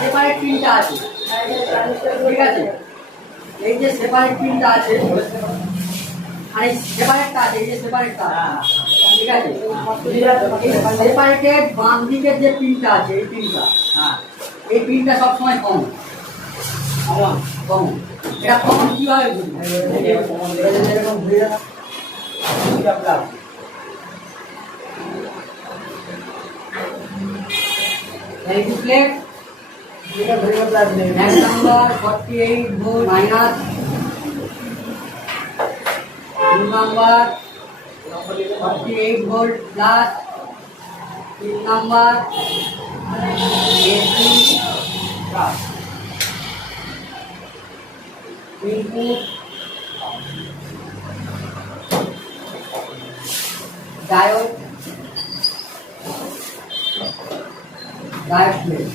সেপারেট পিনটা আছে, ঠিক আছে? এই যে সেপারেট পিনটা আছে আর এই সেপারেটটা আছে, এই যে সেপারেটটা, ঠিক আছে? এই সেপারেটের বাম দিকের যে পিনটা আছে, এই পিনটা, এই পিনটা সবসময় কমন। কমন এটা কমন কিভাবে বুঝবো? এরকম ঘুরে এই বুকলেট এক নাম্বার 48 ভোল্ট মাইনাস, 2 নাম্বার 48 volt plus, 3 number AC plus input diode plate.